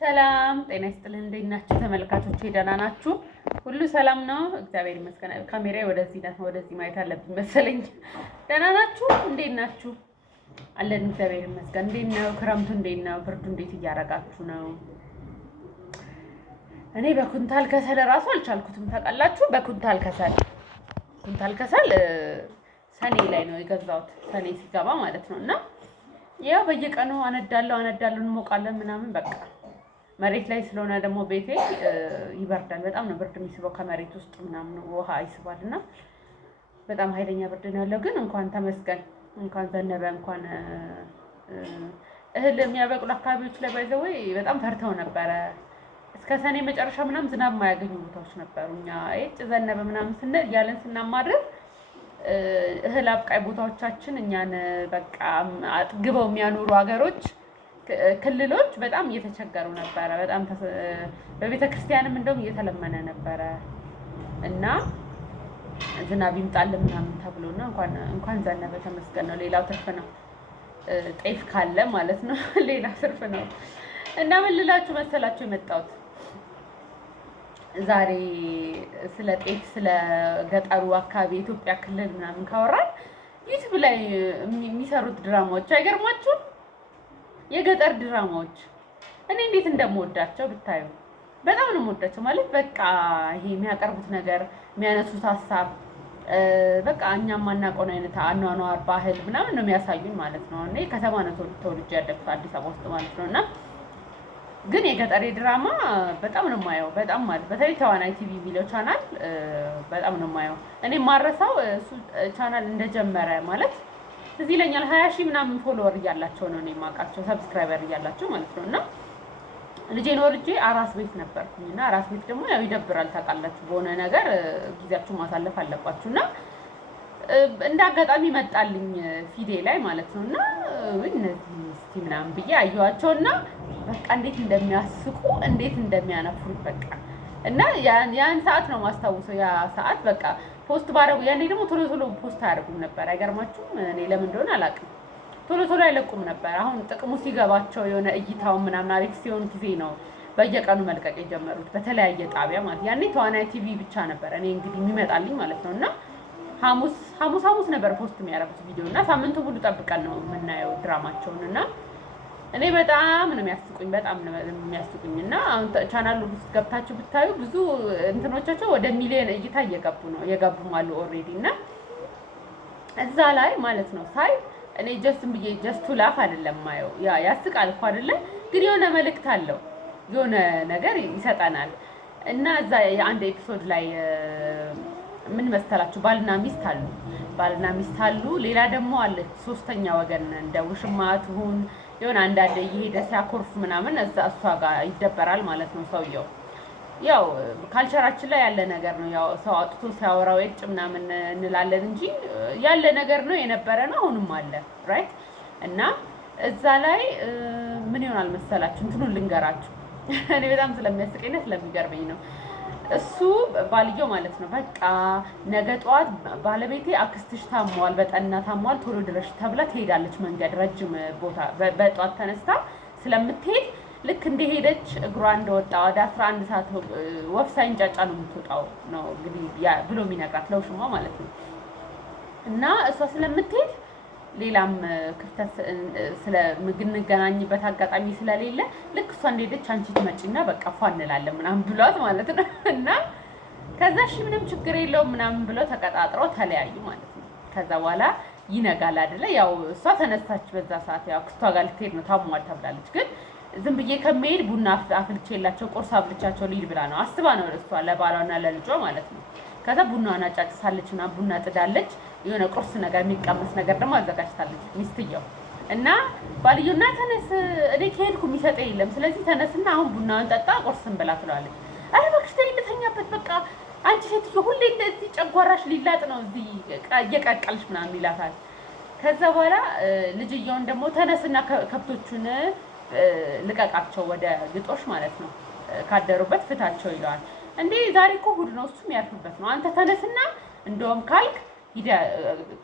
ሰላም ጤና ይስጥልን። እንዴት ናችሁ ተመልካቾቼ? ደህና ናችሁ? ሁሉ ሰላም ነው? እግዚአብሔር ይመስገን። ካሜራዬ ወደዚህ ማየት አለብኝ መሰለኝ። ደህና ናችሁ? እንዴት ናችሁ? አለን እግዚአብሔር ይመስገን። እንዴት ነው ክረምቱ? እንዴት ነው ብርዱ? እንዴት እያረጋችሁ ነው? እኔ በኩንታል ከሰል እራሱ አልቻልኩትም ታውቃላችሁ። በኩንታል ከሰል ሰኔ ላይ ነው የገዛሁት፣ ሰኔ ሲገባ ማለት ነው። እና ያው በየቀኑ አነዳለሁ እንሞቃለን ምናምን በቃ መሬት ላይ ስለሆነ ደግሞ ቤቴ ይበርዳል። በጣም ነው ብርድ የሚስበው ከመሬት ውስጥ ምናምን ውሃ ይስባል እና በጣም ኃይለኛ ብርድ ነው ያለው። ግን እንኳን ተመስገን እንኳን ዘነበ እንኳን እህል የሚያበቅሉ አካባቢዎች ላይ ባይዘው በጣም ፈርተው ነበረ። እስከ ሰኔ መጨረሻ ምናምን ዝናብ የማያገኙ ቦታዎች ነበሩ። እኛ ዘነበ ምናምን ስንል እያለን ስናማርር እህል አብቃይ ቦታዎቻችን እኛን በቃ አጥግበው የሚያኖሩ ሀገሮች ክልሎች በጣም እየተቸገሩ ነበረ። በጣም በቤተክርስቲያንም እንደውም እየተለመነ ነበረ እና ዝናብ ይምጣልን ምናምን ተብሎና እንኳን ዘነበ ተመስገን ነው። ሌላው ትርፍ ነው፣ ጤፍ ካለ ማለት ነው። ሌላው ትርፍ ነው እና ምን ልላችሁ መሰላችሁ የመጣሁት ዛሬ ስለ ጤፍ፣ ስለ ገጠሩ አካባቢ የኢትዮጵያ ክልል ምናምን ካወራን ዩቲዩብ ላይ የሚሰሩት ድራማዎች አይገርማችሁም? የገጠር ድራማዎች እኔ እንዴት እንደምወዳቸው ብታዩ። በጣም ነው የምወዳቸው። ማለት በቃ ይሄ የሚያቀርቡት ነገር፣ የሚያነሱት ሀሳብ በቃ እኛም ማናውቀውን አይነት አኗኗር ባህል ምናምን ነው የሚያሳዩን ማለት ነው። እኔ ከተማ ነው ተወልጄ ያደግኩት አዲስ አበባ ውስጥ ማለት ነው። እና ግን የገጠሬ ድራማ በጣም ነው የማየው። በጣም ማለት በተለይ ተዋናይ ቲቪ የሚለው ቻናል በጣም ነው የማየው። እኔ ማረሳው እሱ ቻናል እንደጀመረ ማለት እዚህ ይለኛል 20,000 ምናምን ፎሎወር እያላቸው ነው እኔ የማውቃቸው፣ ሰብስክራይበር እያላቸው ማለት ነው። እና ልጄን ወልጄ አራስ ቤት ነበርኩኝ እና አራስ ቤት ደግሞ ያው ይደብራል ታውቃላችሁ። በሆነ ነገር ጊዜያችሁ ማሳለፍ አለባችሁ እና እንደ አጋጣሚ መጣልኝ ፊዴ ላይ ማለት ነው። እና እነዚህ እስቲ ምናምን ብዬ አየኋቸው እና በቃ እንዴት እንደሚያስቁ እንዴት እንደሚያነፍሩ በቃ እና ያን ሰዓት ነው ማስታውሰው። ያ ሰዓት በቃ ፖስት ባረጉ ያኔ ደግሞ ቶሎ ፖስት አያደርጉም ነበር። አይገርማችሁም? እኔ ለምን እንደሆነ አላውቅም። ቶሎ አይለቁም ነበር። አሁን ጥቅሙ ሲገባቸው የሆነ እይታው ምናምን አሪፍ ሲሆን ጊዜ ነው በየቀኑ መልቀቅ የጀመሩት በተለያየ ጣቢያ ማለት። ያኔ ተዋናይ ቲቪ ብቻ ነበር እኔ እንግዲህ የሚመጣልኝ ማለት ነው። እና ሐሙስ ነበር ፖስት የሚያደርጉት ቪዲዮ እና ሳምንቱ ሙሉ ጠብቀን ነው የምናየው ድራማቸውን። እና እኔ በጣም ነው የሚያስቁኝ እና አሁን ቻናሉ ውስጥ ገብታችሁ ብታዩ ብዙ እንትኖቻቸው ወደ ሚሊዮን እይታ እየገቡም አሉ ኦልሬዲ። እና እዛ ላይ ማለት ነው ሳይ እኔ ጀስት ቱ ላፍ አይደለም ማየው፣ ያስቃል እኮ አይደለም ግን የሆነ መልእክት አለው፣ የሆነ ነገር ይሰጠናል። እና እዛ የአንድ ኤፒሶድ ላይ ምን መሰላችሁ ባልና ሚስት አሉ። ሌላ ደግሞ አለች ሶስተኛ ወገን እንደ ውሽማ ትሁን የሆነ አንዳንዴ እየሄደ ሲያኮርፍ ምናምን እሷ ጋር ይደበራል ማለት ነው ሰውየው። ያው ካልቸራችን ላይ ያለ ነገር ነው። ያው ሰው አውጥቶ ሲያወራው እጭ ምናምን እንላለን እንጂ ያለ ነገር ነው፣ የነበረ ነው፣ አሁንም አለ ራይት። እና እዛ ላይ ምን ይሆናል መሰላችሁ እንትኑን ልንገራችሁ። እኔ በጣም ስለሚያስቀኝና ስለሚገርመኝ ነው። እሱ ባልየው ማለት ነው በቃ ነገ ጠዋት ባለቤቴ አክስትሽ ታሟል፣ በጠና ታሟል፣ ቶሎ ድረሽ ተብላ ትሄዳለች። መንገድ ረጅም ቦታ በጠዋት ተነስታ ስለምትሄድ ልክ እንደሄደች እግሯ እንደወጣ ወደ 11 ሰዓት ወፍ ሳይንጫጫ ነው የምትወጣው ነው እንግዲህ ብሎ የሚነግራት ለውሽማ ማለት ነው። እና እሷ ስለምትሄድ ሌላም ክፍተት ስለምንገናኝበት አጋጣሚ ስለሌለ ልክ እሷ እንደሄደች አንቺ ትመጪና በቃ ፏ እንላለን ምናምን ብሏት ማለት ነው። እና ከዛ እሺ ምንም ችግር የለውም ምናምን ብለው ተቀጣጥረው ተለያዩ ማለት ነው። ከዛ በኋላ ይነጋል አይደለ? ያው እሷ ተነሳች በዛ ሰዓት ያው ክስቷ ጋር ልትሄድ ነው ታሟል ተብላለች። ግን ዝም ብዬ ከመሄድ ቡና አፍልቼላቸው ቁርስ አብልቻቸው ልሂድ ብላ ነው አስባ ነው እሷ ለባሏና ለልጇ ማለት ነው። ከዛ ቡናዋን አጫጭሳለች እና ቡና ጥዳለች። የሆነ ቁርስ ነገር የሚቀመስ ነገር ደግሞ አዘጋጅታለች ሚስትየው። እና ባልየውና ተነስ እኔ ከሄድኩ የሚሰጠኝ የለም ስለዚህ ተነስና አሁን ቡናዋን ጠጣ ቁርስን ብላ ትለዋለች። አረ እባክሽ ተይ ልተኛበት በቃ አንቺ ሴትዮ ሁሌ እንደዚህ ጨጓራሽ ሊላጥ ነው እዚህ እየቀቀልሽ ምናምን ይላታል። ከዛ በኋላ ልጅየውን ደግሞ ተነስና ከብቶቹን ልቀቃቸው ወደ ግጦሽ ማለት ነው ካደሩበት ፍታቸው ይለዋል። እንዴ ዛሬ እኮ እሑድ ነው እሱም ያርፍበት ነው። አንተ ተነስና እንደውም ካልክ ሂደ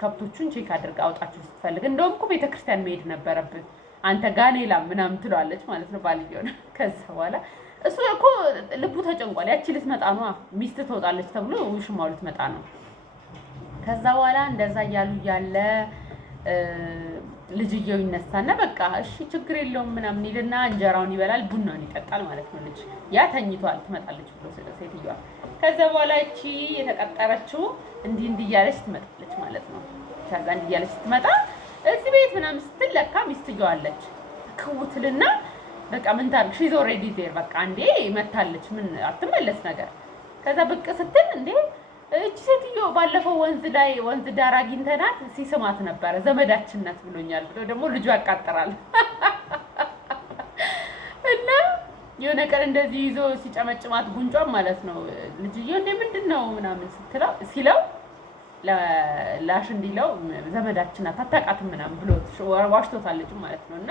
ከብቶቹን ቼክ አድርጋ አውጣችሁ ስትፈልግ እንደውም እኮ ቤተክርስቲያን መሄድ ነበረብን አንተ ጋኔላ ምናምን ትለዋለች ማለት ነው ባልየውን። ከዛ በኋላ እሱ እኮ ልቡ ተጨንቋል። ያቺ ልትመጣ ነው ሚስት ትወጣለች ተብሎ ውሽማው ልትመጣ ነው። ከዛ በኋላ እንደዛ እያሉ እያለ ልጅየው ይነሳና በቃ እሺ ችግር የለውም ምናምን ይልና እንጀራውን ይበላል፣ ቡናውን ይጠጣል ማለት ነው። ልጅ ያ ተኝቷል ትመጣለች ብሎ ሴትዮዋ። ከዛ በኋላ እቺ የተቀጠረችው እንዲህ እያለች ትመጣለች ማለት ነው። ከዛ እንዲህ እያለች ስትመጣ እዚህ ቤት ምናምን ስትል ለካ ሚስትየዋ አለች። ክውትልና በቃ ምን ታርግ ሺዝ ኦልሬዲ ዜር በቃ እንዴ መታለች ምን አትመለስ ነገር። ከዛ ብቅ ስትል እንዴ እቺ ሴትዮ ባለፈው ወንዝ ዳር አግኝተናት ሲስማት ነበረ ዘመዳችን ናት ብሎኛል ብሎ ደግሞ ልጁ ያቃጥራል። እና የሆነ ቀን እንደዚህ ይዞ ሲጨመጭማት ጉንጯን ማለት ነው ልጅየው እንዴ ምንድነው ምናምን ሲለው ላሽ እንዲለው ዘመዳችን ናት አታውቃትም ምናምን ብሎ ዋሽቶታል ልጁ ማለት ነው። እና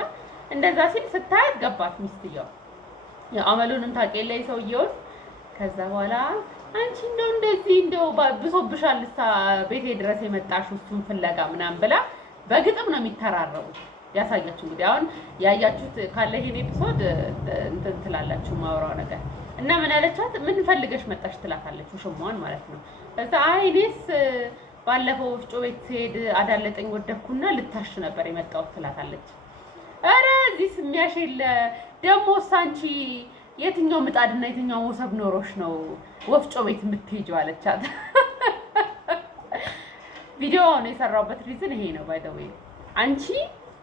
እንደዛ ሲል ስታያት ገባት ሚስትየው ያው አመሉንም ታውቂያለሽ ሰውየውን። ከዛ በኋላ አንቺ እንደው ብሶብሻል ቤቴ ድረስ የመጣሽው እሱን ፍለጋ ምናምን ብላ በግጥም ነው የሚተራረቡት። ያሳያችሁ እንግዲህ አሁን ያያችሁት ካለ ይሄን ኤፒሶድ እንትን ትላላችሁ ማውራው ነገር እና ምን አለቻት ምን ፈልገሽ መጣሽ ትላታለች ውሽማዋን ማለት ነው። ከዛ አይ እኔስ ባለፈው ወፍጮ ቤት ስሄድ አዳለጠኝ ወደኩና ልታሽ ነበር የመጣሁት ትላታለች። ኧረ እዚህስ የሚያሽል ደሞስ አንቺ የትኛው ምጣድና የትኛው ሞሰብ ኖሮሽ ነው ወፍጮ ቤት የምትሄጂው አለቻት። ቪዲዮውን የሰራሁበት ሪዝን ይሄ ነው። ባይ ዘ ዌይ አንቺ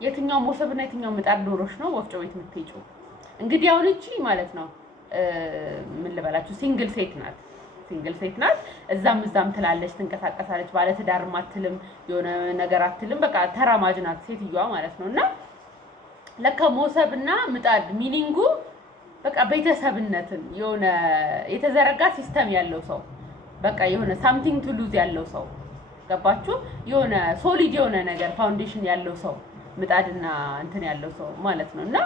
የትኛው ሞሰብና የትኛው ምጣድ ኖሮሽ ነው ወፍጮ ቤት የምትሄጂው? እንግዲህ አሁን እቺ ማለት ነው ምን ልበላችሁ ሲንግል ሴት ናት። እዛም ትላለች፣ ትንቀሳቀሳለች፣ ባለ ትዳርም አትልም፣ የሆነ ነገር አትልም። በቃ ተራማጅ ናት ሴትዮዋ ማለት ነው። እና ለካ ሞሰብና ምጣድ ሚኒንጉ በቃ ቤተሰብነትን የሆነ የተዘረጋ ሲስተም ያለው ሰው በቃ የሆነ ሳምቲንግ ቱ ሉዝ ያለው ሰው ገባችሁ? የሆነ ሶሊድ የሆነ ነገር ፋውንዴሽን ያለው ሰው ምጣድና እንትን ያለው ሰው ማለት ነው። እና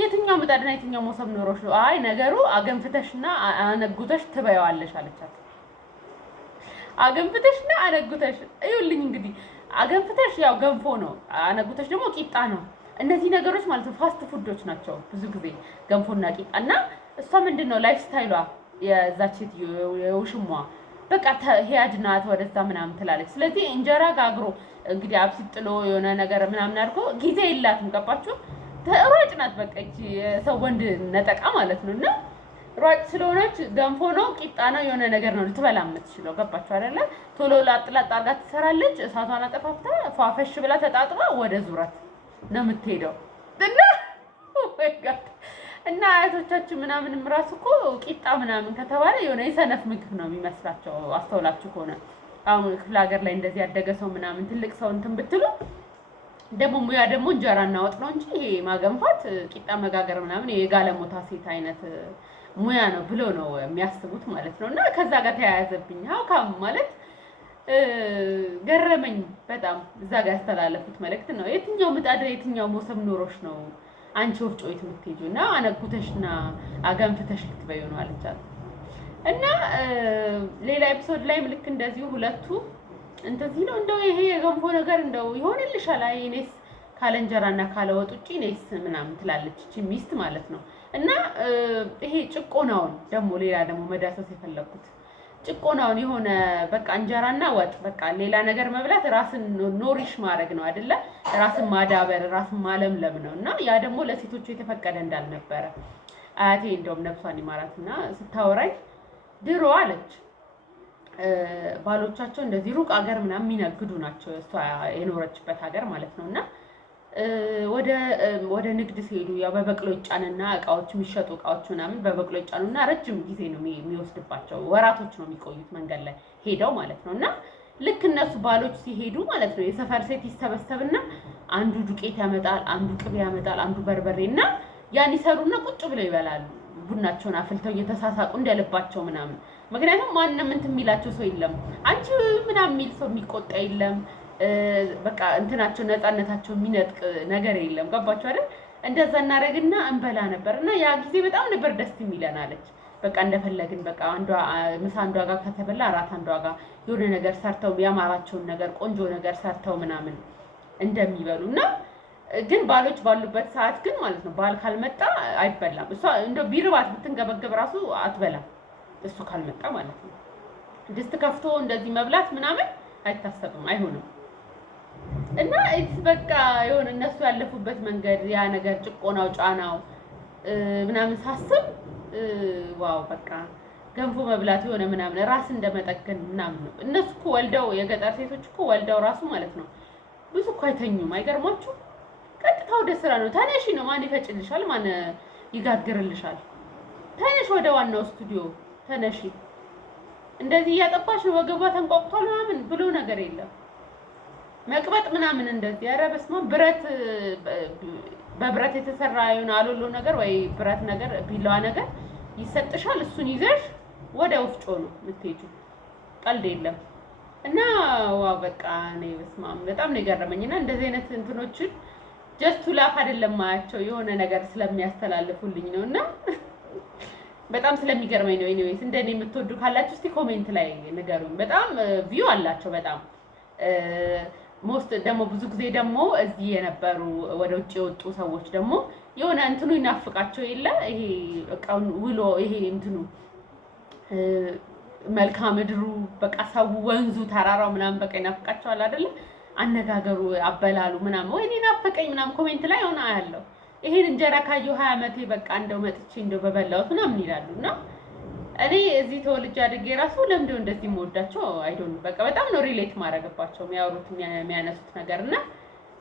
የትኛው ምጣድና የትኛው ሞሰብ ኖሮሽ ነው? አይ ነገሩ አገንፍተሽና አነጉተሽ ትበያዋለሽ አለቻት። አገንፍተሽና አነጉተሽ እዩልኝ እንግዲህ አገንፍተሽ ያው ገንፎ ነው፣ አነጉተሽ ደግሞ ቂጣ ነው። እነዚህ ነገሮች ማለት ነው ፋስት ፉዶች ናቸው ብዙ ጊዜ ገንፎና ቂጣ። እና እሷ ምንድነው ላይፍ ስታይሏ የዛች ሴትዮ የውሽሟ በቃ ሄያጅ ናት ወደዛ ምናምን ትላለች። ስለዚህ እንጀራ ጋግሮ እንግዲህ አብሲት ጥሎ የሆነ ነገር ምናምን አድርጎ ጊዜ የላትም ገባችሁ? ሯጭ ናት በቃ እቺ የሰው ወንድ ነጠቃ ማለት ነው። እና ሯጭ ስለሆነች ገንፎ ነው ቂጣ ነው የሆነ ነገር ነው ልትበላ የምትችለው ገባችሁ አይደለ? ቶሎ ላጥላጥ አድርጋ ትሰራለች። እሳቷን አጠፋፍታ ፏፈሽ ብላ ተጣጥባ ወደ ዙረት ነው የምትሄደው። እና አያቶቻችን ምናምንም ራሱ እኮ ቂጣ ምናምን ከተባለ የሆነ የሰነፍ ምግብ ነው የሚመስላቸው። አስተውላችሁ ከሆነ አሁን ክፍለ ሀገር ላይ እንደዚህ ያደገ ሰው ምናምን ትልቅ ሰው እንትን ብትሉ ደግሞ ሙያ ደግሞ እንጀራና ወጥ ነው እንጂ ይሄ ማገንፋት ቂጣ መጋገር ምናምን የጋለሞታ ሴት አይነት ሙያ ነው ብሎ ነው የሚያስቡት ማለት ነው። እና ከዛ ጋር ተያያዘብኝ ሀውካም ማለት ገረመኝ በጣም። እዛ ጋር ያስተላለፉት መልእክት ነው የትኛው ምጣድ የትኛው ሞሰብ ኖሮሽ ነው አንቺ ወፍጮ ቤት የምትሄጂው እና አነጉተሽና አገንፍተሽ ልትበይው ነው አለቻት። እና ሌላ ኤፒሶድ ላይ ልክ እንደዚሁ ሁለቱ እንደዚህ ነው እንደው ይሄ የገንፎ ነገር እንደው ይሆንልሻል አይ እኔስ ካለ እንጀራና ካለ ወጥ ውጪ እኔስ ምናምን ትላለች እቺ ሚስት ማለት ነው። እና ይሄ ጭቆናውን ደግሞ ሌላ ደግሞ መዳሰስ የፈለኩት ጭቆናውን የሆነ በቃ እንጀራና ወጥ በቃ ሌላ ነገር መብላት ራስን ኖሪሽ ማድረግ ነው አይደለ? ራስን ማዳበር ራስን ማለምለም ነው። እና ያ ደግሞ ለሴቶቹ የተፈቀደ እንዳልነበረ አያቴ እንደውም ነፍሷን ይማራትና ስታወራኝ ድሮ አለች ባሎቻቸው እንደዚህ ሩቅ ሀገር ምናምን የሚነግዱ ናቸው እሷ የኖረችበት ሀገር ማለት ነው። እና ወደ ንግድ ሲሄዱ ያው በበቅሎ ይጫንና እቃዎች የሚሸጡ እቃዎች ምናምን በበቅሎ ይጫኑና ረጅም ጊዜ ነው የሚወስድባቸው፣ ወራቶች ነው የሚቆዩት መንገድ ላይ ሄደው ማለት ነው። እና ልክ እነሱ ባሎች ሲሄዱ ማለት ነው የሰፈር ሴት ይሰበሰብና አንዱ ዱቄት ያመጣል፣ አንዱ ቅቤ ያመጣል፣ አንዱ በርበሬ እና ያን ይሰሩና ቁጭ ብለው ይበላሉ። ቡናቸውን አፍልተው እየተሳሳቁ እንደልባቸው ምናምን። ምክንያቱም ማንንም እንትን የሚላቸው ሰው የለም፣ አንቺ ምናምን የሚል ሰው የሚቆጣ የለም። በቃ እንትናቸው ነፃነታቸው የሚነጥቅ ነገር የለም። ገባችሁ አይደል? እንደዛ እናደርግና እንበላ ነበር እና ያ ጊዜ በጣም ነበር ደስ የሚለን አለች። በቃ እንደፈለግን በቃ አንዷ ምሳ አንዷ ጋር ከተበላ አራት አንዷ ጋር የሆነ ነገር ሰርተው ያማራቸውን ነገር ቆንጆ ነገር ሰርተው ምናምን እንደሚበሉና ግን ባሎች ባሉበት ሰዓት ግን ማለት ነው ባል ካልመጣ አይበላም። እሷ እንደው ቢርባት ብትንገበገብ ራሱ አትበላም እሱ ካልመጣ ማለት ነው። ድስት ከፍቶ እንደዚህ መብላት ምናምን አይታሰብም፣ አይሆንም። እና በቃ የሆነ እነሱ ያለፉበት መንገድ ያ ነገር ጭቆናው፣ ጫናው ምናምን ሳስብ ዋው በቃ ገንፎ መብላት የሆነ ምናምን ራስ እንደመጠገን ምናምን ነው። እነሱ እኮ ወልደው የገጠር ሴቶች እኮ ወልደው ራሱ ማለት ነው ብዙ እኮ አይተኙም። አይገርማችሁ? ቀጥታ ወደ ስራ ነው። ተነሺ ነው። ማን ይፈጭልሻል? ማን ይጋግርልሻል? ተነሽ ወደ ዋናው ስቱዲዮ ተነሺ። እንደዚህ እያጠባሽ ነው ወገቧ ተንቋቁቷል ምናምን ብሎ ነገር የለም። መቅበጥ ምናምን እንደዚህ ኧረ በስመ አብ ብረት በብረት የተሰራ የሆነ አሎሎ ነገር ወይ ብረት ነገር ቢላዋ ነገር ይሰጥሻል። እሱን ይዘሽ ወደ ወፍጮ ነው የምትሄጂው። ቀልድ የለም። እና ዋው በቃ ነው በስመ አብ በጣም ነው የገረመኝና እንደዚህ አይነት እንትኖችን ጀስቱ ላፍ አይደለም ማያቸው የሆነ ነገር ስለሚያስተላልፉልኝ ነውና በጣም ስለሚገርመኝ ነው። ኤኒዌይስ እንደኔ የምትወዱ ካላችሁ እስቲ ኮሜንት ላይ ንገሩኝ። በጣም ቪው አላቸው በጣም ሞስት ደግሞ ብዙ ጊዜ ደግሞ እዚህ የነበሩ ወደ ውጭ የወጡ ሰዎች ደግሞ የሆነ እንትኑ ይናፍቃቸው የለ ይሄ በቃውን ውሎ ይሄ እንትኑ መልክዓ ምድሩ በቃ ሰው ወንዙ ተራራው ምናምን በቃ ይናፍቃቸዋል አይደለ? አነጋገሩ አበላሉ ምናምን ወይኔ ናፈቀኝ ምናምን ኮሜንት ላይ ሆነ አያለው። ይሄን እንጀራ ካየሁ 20 ዓመቴ በቃ እንደው መጥቼ እንደው በበላሁት ምናምን ይላሉና እኔ እዚህ ተወልጄ አድጌ ራሱ ለምንድነው እንደዚህ የምወዳቸው አይዶን በቃ በጣም ነው ሪሌት ማድረግባቸው የሚያወሩት የሚያነሱት ነገርና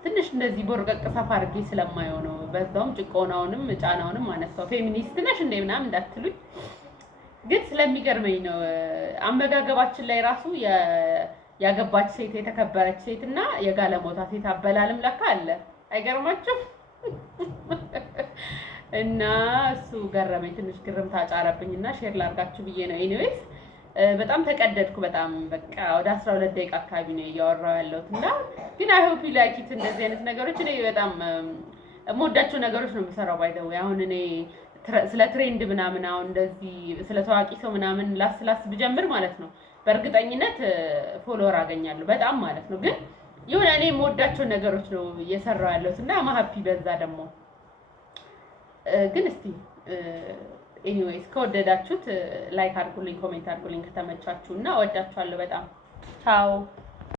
ትንሽ እንደዚህ ቦርቀቅ ሰፋ አድርጌ ስለማየው ነው። በዛውም ጭቆናውንም ጫናውንም አነሳው። ፌሚኒስት ነሽ እንደ ምናምን እንዳትሉኝ ግን ስለሚገርመኝ ነው። አመጋገባችን ላይ ራሱ ያገባች ሴት የተከበረች ሴት እና የጋለሞታ ሴት አበላልም ለካ አለ። አይገርማችሁም? እና እሱ ገረመኝ። ትንሽ ግርምታ ጫረብኝና ሼር ላድርጋችሁ ብዬ ነው። ኤኒዌይስ በጣም ተቀደድኩ። በጣም በቃ ወደ 12 ደቂቃ አካባቢ ነው እያወራሁ ያለሁት እና ግን አይ ሆፕ ዩ ላይክ ኢት። እንደዚህ አይነት ነገሮች እኔ በጣም የምወዳቸው ነገሮች ነው የምሰራው። ባይዘው አሁን እኔ ስለ ትሬንድ ምናምን አሁን እንደዚህ ስለ ታዋቂ ሰው ምናምን ላስ ብጀምር ማለት ነው በእርግጠኝነት ፎሎወር አገኛለሁ በጣም ማለት ነው። ግን የሆነ እኔ የምወዳቸው ነገሮች ነው እየሰራሁ ያለሁት እና ማሀፒ በዛ ደግሞ ግን እስቲ ኤኒዌይስ ከወደዳችሁት ላይክ አድርጉልኝ፣ ኮሜንት አድርጉልኝ ከተመቻችሁ እና እወዳችኋለሁ በጣም ቻው።